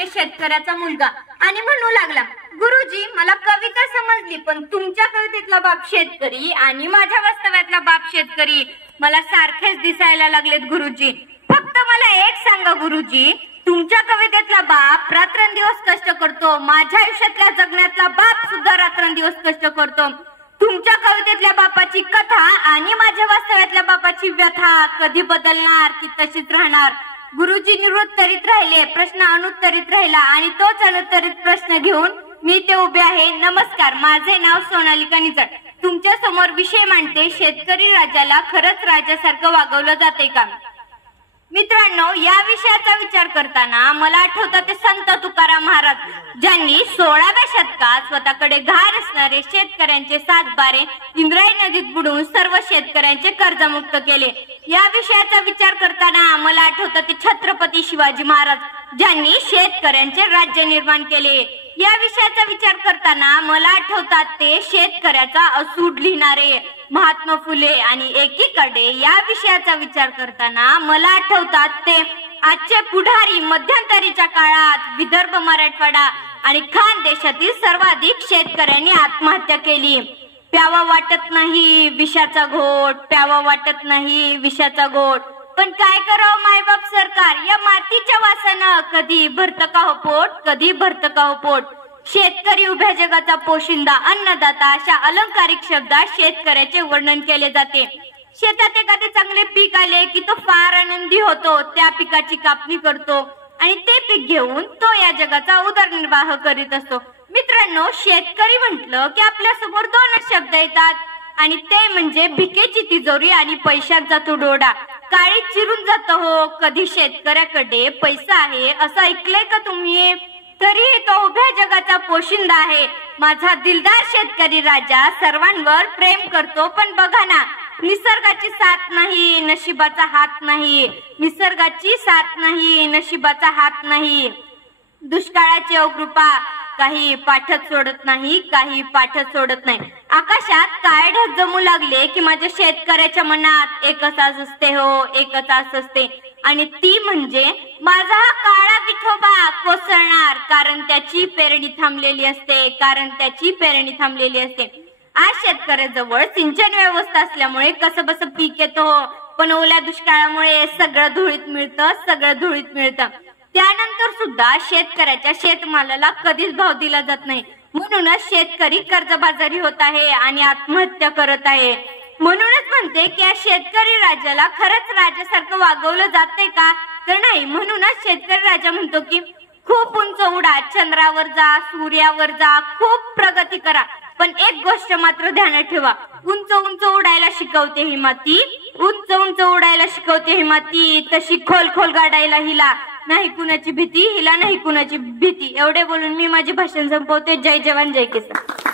म्हणजे शेतकऱ्याचा मुलगा आणि म्हणू लागला, गुरुजी मला कविता समजली, पण तुमच्या कवितेतला बाप शेतकरी आणि माझ्या वास्तव्यातला बाप शेतकरी मला सारखेच दिसायला लागलेत गुरुजी. फक्त मला एक सांगा गुरुजी, तुमच्या कवितेतला बाप रात्रंदिवस कष्ट करतो, माझ्या आयुष्यातल्या जगण्यातला बाप सुद्धा रात्रंदिवस कष्ट करतो. तुमच्या कवितेतल्या बापाची कथा आणि माझ्या वास्तव्यातल्या बापाची व्यथा कधी बदलणार की तशीच राहणार? गुरुजी निरुत्तरित राहिले, प्रश्न अनुत्तरित राहिला आणि तोच अनुत्तरित प्रश्न घेऊन मी ते उभे आहे. नमस्कार, माझे नाव सोनालिका निचड. तुमच्या समोर विषय मांडते, शेतकरी राजाला खरंच राजासारखं वागवलं जाते का? मित्रांनो, या विषयाचा विचार करताना मला आठवतात ते संत तुकाराम महाराज, ज्यांनी 16व्या शतकात स्वतःकडे घाण असणारे शेतकऱ्यांचे 7 बारे इंद्रायणी नदीत बुडवून सर्व शेतकऱ्यांचे कर्जमुक्त केले. या विषयाचा विचार करताना मला आठवतात ते छत्रपती शिवाजी महाराज, ज्यांनी शेतकऱ्यांचे राज्य निर्माण केले. या विषयाचा विचार करताना मला आठवतात ते शेतकऱ्याचा असूड लिहिणारे महात्मा फुले आणि एकीकडे या विषयाचा विचार करताना मला आठवतात ते आजचे पुढारी मध्यंतरीच्या काळात विदर्भ, मराठवाडा आणि खान देशातील सर्वाधिक शेतकऱ्यांनी आत्महत्या केली. प्यावा वाटत नाही विषाचा घोट, प्यावा वाटत नाही विषाचा घोट, पण काय करावं मायबाप सरकार, या मातीच्या वासानं कधी भरत का हो पोट, कधी भरत का हो पोट. शेतकरी उभ्या जगाचा पोशिंदा, अन्नदाता अशा अलंकारिक शब्दात शेतकऱ्याचे वर्णन केले जाते. शेतात एखादे चांगले पीक आले की तो फार आनंदी होतो, त्या पिकाची कापणी करतो आणि ते पीक घेऊन तो या जगाचा उदरनिर्वाह करीत असतो. मित्रांनो, शेतकरी म्हटलं की आपल्या समोर 2 शब्द येतात आणि ते म्हणजे भिकेची तिजोरी आणि पैशांचा तुडोडा. काळी चिरून जात हो, कधी शेतकऱ्याकडे पैसा आहे असं ऐकलंय का तुम्ही? तरी तो उभ्या जगाचा पोशिंदा आहे. माझा दिलदार शेतकरी राजा सर्वांवर प्रेम करतो, पण बघा ना, निसर्गाची साथ नाही, नशिबाचा हात नाही. निसर्गाची साथ नाही, नशिबाचा हात नाही. दुष्काळाची अवकृपा काही पाठच सोडत नाही, काही पाठच सोडत नाही. आकाशात काय ढग जमू लागले की माझ्या शेतकऱ्याच्या मनात एकच आस असते हो, एकच आस असते आणि ती म्हणजे माझा हा काळा विठोबा कोसळणार, कारण त्याची पेरणी थांबलेली असते, कारण त्याची पेरणी थांबलेली असते. आज शेतकऱ्याजवळ सिंचन व्यवस्था असल्यामुळे कसं बस पीक येतो, पण ओल्या दुष्काळामुळे सगळं धुळीत मिळतं, सगळं धुळीत मिळतं. त्यानंतर सुद्धा शेतकऱ्याच्या शेतमालाला कधीच भाव दिला जात नाही. म्हणूनच शेतकरी कर्जबाजारी होत आहे आणि आत्महत्या करत आहे. म्हणूनच म्हणते की या शेतकरी राजाला खरंच राजासारखं वागवलं जाते का? तर नाही. म्हणूनच शेतकरी राजा म्हणतो की खूप उंच उडा, चंद्रावर जा, सूर्यावर जा, खूप प्रगती करा, पण एक गोष्ट मात्र ध्यानात ठेवा, उंच उंच उडायला शिकवते ही माती, उंच उंच उडायला शिकवते ही माती, तशी खोल खोल गाडायला हिला नाही कुणाची भीती, हिला नाही कुणाची भीती. एवढे बोलून मी माझे भाषण संपवते. जय जवान जय किसान.